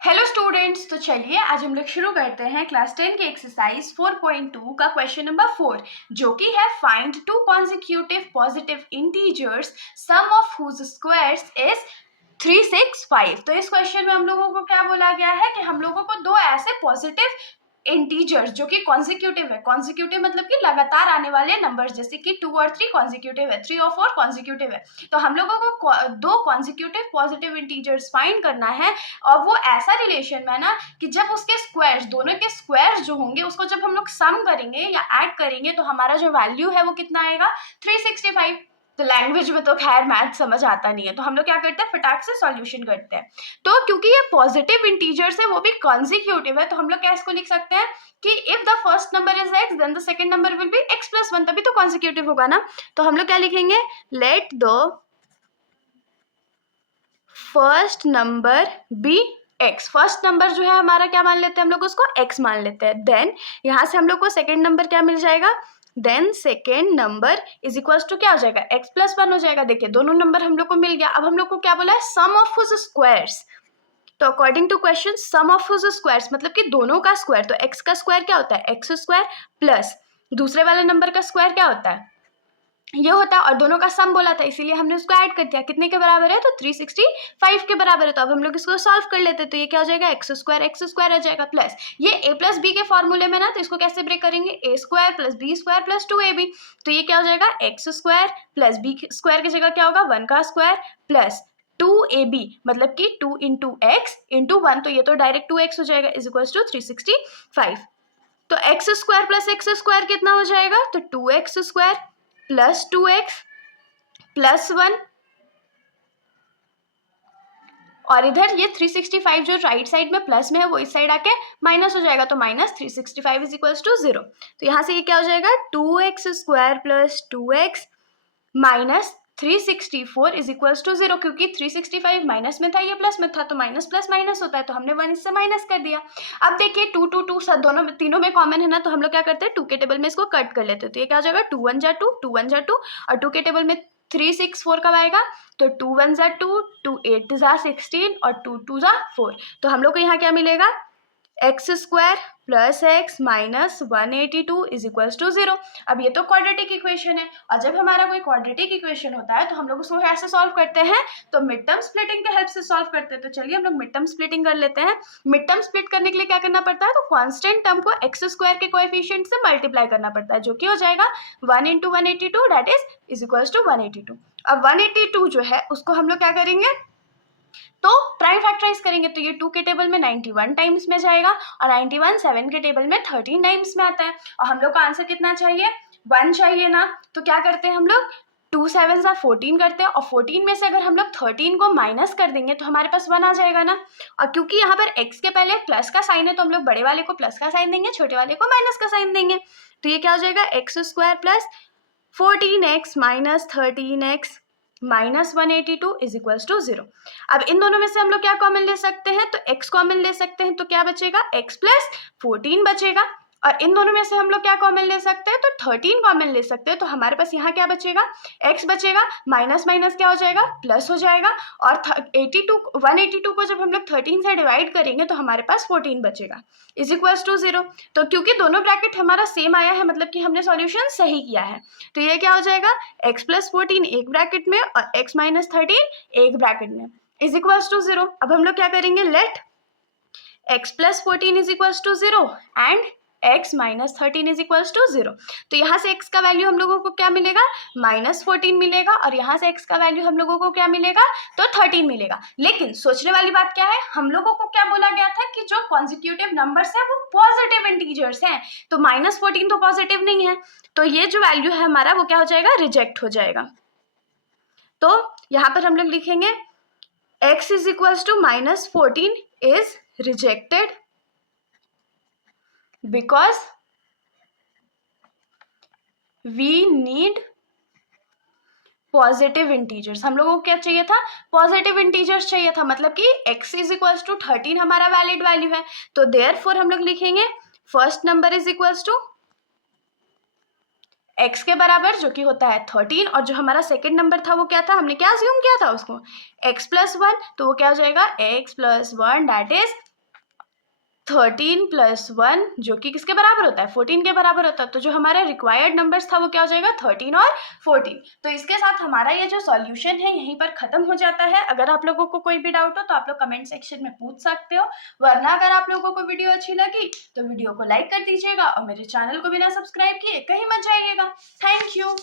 Hello students, तो चलिए आज हम लोग शुरू करते हैं क्लास 10 की एक्सरसाइज 4.2 का क्वेश्चन नंबर 4, जो कि है find two consecutive positive integers sum of whose squares is 365। तो इस क्वेश्चन में हम लोगों को क्या बोला गया है कि हम लोगों को दो ऐसे पॉजिटिव इंटीजर्स जो कि कॉन्जिक्यूटिव है, कॉन्जिक्यूटिव मतलब कि लगातार आने वाले नंबर्स, जैसे कि 2 और 3 कॉन्जिक्यूटिव है, 3 और 4 कॉन्जिक्यूटिव है। तो हम लोगों को दो कॉन्जिक्यूटिव पॉजिटिव इंटीजर्स फाइंड करना है, और वो ऐसा रिलेशन में है ना कि जब उसके स्क्वायर्स, दोनों के स्क्वायर्स जो होंगे उसको जब हम लोग सम करेंगे या ऐड करेंगे तो हमारा जो वैल्यू है वो कितना आएगा, 365। तो लैंग्वेज में तो खैर मैथ समझ आता नहीं है, तो हम लोग क्या करते हैं, फटाक से सॉल्यूशन करते हैं। तो क्योंकि ये पॉजिटिव इंटीजर्स है, वो भी कॉन्जिक्यूटिव है, तो हम लोग क्या इसको लिख सकते हैं कि if the first number is x then the second number will be x plus one, तभी तो कॉन्जिक्यूटिव होगा ना। तो हम लोग क्या लिखेंगे, let the first number be x. First number जो है हमारा क्या मान लेते हैं हम लोग, उसको एक्स मान लेते हैं। देन यहाँ से हम लोग को सेकेंड नंबर क्या मिल जाएगा, then second number is equal to क्या हो जाएगा, एक्स प्लस वन हो जाएगा। देखिए दोनों नंबर हम लोग को मिल गया। अब हम लोग को क्या बोला है, सम ऑफ हुज स्क्वायर्स। तो according to question sum of whose squares मतलब कि दोनों का स्क्वायर। तो एक्स का स्क्वायर क्या होता है, एक्स स्क्वायर प्लस दूसरे वाले नंबर का स्क्वायर क्या होता है, ये होता है, और दोनों का सम बोला था इसीलिए हमने उसको ऐड कर दिया। कितने के बराबर है, तो 365 के बराबर है। तो अब हम लोग इसको सॉल्व कर लेते हैं। तो ये क्या हो जाएगा, एक्स स्क्वायर आ जाएगा प्लस ये ए प्लस बी के फॉर्मूले में ना, तो इसको कैसे ब्रेक करेंगे, A square plus B square plus 2ab। तो ये क्या हो जाएगा, x square plus B square की जगह क्या होगा, 1 का स्क्वायर प्लस 2ab, मतलब कि 2 इंटू एक्स इंटू 1, तो ये तो डायरेक्ट 2x हो जाएगा इज इक्वल टू 365। तो x square plus x square कितना हो जाएगा, तो 2x square plus 2x plus 1, और इधर ये 365 जो राइट साइड में प्लस में है वो इस साइड आके माइनस हो जाएगा, तो माइनस 365 इज इक्वल टू 0। तो यहाँ से ये क्या हो जाएगा, 2x square plus 2x minus 364 is equal to 0। क्योंकि 365 माइनस में था, ये प्लस में था, तो माइनस प्लस माइनस होता है, तो हमने 1 इससे माइनस कर दिया। अब देखिए 2 2 2 सब दोनों तीनों में कॉमन है ना, तो हम लोग क्या करते हैं, 2 के टेबल में इसको कट कर लेते हैं। तो ये क्या हो जाएगा, 2 1 जा 2, 2 1 जा 2, और 2 के टेबल में 364 कब आएगा, तो 2 1 जा 2, 2 8 जा 16, और 2 2 जा 4। तो हम लोग को यहाँ क्या मिलेगा, x square plus x minus 182 is equal to 0। अब ये तो क्वाड्रेटिक इक्वेशन है, और जब हमारा कोई क्वाड्रेटिक इक्वेशन होता है तो हम लोग उसको ऐसे सॉल्व करते हैं, तो मिड टर्म स्प्लिटिंग के हेल्प से सॉल्व करते हैं। तो चलिए हम लोग मिड टर्म स्प्लिटिंग कर लेते हैं। मिड टर्म स्प्लिट करने के लिए क्या करना पड़ता है, तो कांस्टेंट टर्म को एक्स स्क्वायर के कोएफिशिएंट से मल्टीप्लाई करना पड़ता है, जो कि हो जाएगा 1 into 182 that is equal to 182। अब 182 जो है उसको हम लोग क्या करेंगे, तो प्राइम फैक्टराइज करेंगे, तो ये 2 के टेबल में 91 टाइम्स में जाएगा, और 91 7 के टेबल में 13 टाइम्स में आता है। और हम लोग का आंसर कितना चाहिए, 1 चाहिए ना। तो क्या करते हैं हम लोग, 2 7 14 करते हैं, और 14 में से अगर हम लोग 13 को माइनस कर देंगे तो हमारे पास 1 आ जाएगा ना। और क्योंकि यहाँ पर x के पहले प्लस का साइन है, तो हम लोग बड़े वाले को प्लस का साइन देंगे, छोटे वाले को माइनस का साइन देंगे। तो ये क्या हो जाएगा, x square plus 14x minus 13x minus 182 is equals to 0। अब इन दोनों में से हम लोग क्या कॉमन ले सकते हैं, तो x कॉमन ले सकते हैं, तो क्या बचेगा, x प्लस 14 बचेगा। और इन दोनों में से हम लोग क्या कॉमन ले सकते हैं, तो 13 कॉमन ले सकते हैं। तो हमारे पास यहाँ क्या बचेगा, x बचेगा, माइनस माइनस क्या हो जाएगा, प्लस हो जाएगा, और 182 को जब हम लोग 13 से डिवाइड करेंगे तो हमारे पास 14 बचेगा इज इक्वल्स टू 0। तो क्योंकि दोनों ब्रैकेट हमारा सेम आया है, मतलब कि हमने सॉल्यूशन सही किया है, तो ये क्या हो जाएगा, x प्लस 14 एक ब्रैकेट में और x माइनस 13 एक ब्रैकेट में इज इक्वल्स टू 0। अब हम लोग क्या करेंगे, let x plus 14 is equals to 0 and x minus 13 is equals to 0। तो यहाँ से x का वैल्यू हम लोगों को क्या मिलेगा, माइनस 14 मिलेगा, और यहाँ से x का वैल्यू हम लोगों को क्या मिलेगा, तो 13 मिलेगा। लेकिन सोचने वाली बात क्या है, हम लोगों को क्या बोला गया था कि जो कॉन्जिक्यूटिव नंबर्स हैं वो पॉजिटिव इंटीजर्स हैं, तो माइनस 14 तो पॉजिटिव नहीं है, तो ये जो वैल्यू है हमारा वो क्या हो जाएगा, रिजेक्ट हो जाएगा। तो यहाँ पर हम लोग लिखेंगे x is equals to minus 14 is rejected because we need positive integers. हम लोगों को क्या चाहिए था, पॉजिटिव इंटीजर्स चाहिए था, मतलब कि x इज इक्वल्स टू 13 हमारा वैलिड वैल्यू है। तो देयरफॉर हम लोग लिखेंगे first number is equals to x के बराबर, जो कि होता है 13, और जो हमारा सेकेंड नंबर था वो क्या था, हमने क्या अज्यूम किया था उसको, x प्लस 1, तो वो क्या हो जाएगा, x plus 1 that is 13 plus 1 जो कि किसके बराबर होता है, 14 के बराबर होता है। तो जो हमारा रिक्वायर्ड नंबर्स था वो क्या हो जाएगा, 13 और 14। तो इसके साथ हमारा ये जो सॉल्यूशन है यहीं पर खत्म हो जाता है। अगर आप लोगों को कोई भी डाउट हो तो आप लोग कमेंट सेक्शन में पूछ सकते हो, वरना अगर आप लोगों को वीडियो अच्छी लगी तो वीडियो को लाइक कर दीजिएगा और मेरे चैनल को बिना सब्सक्राइब किए कहीं मत जाइएगा। Thank you.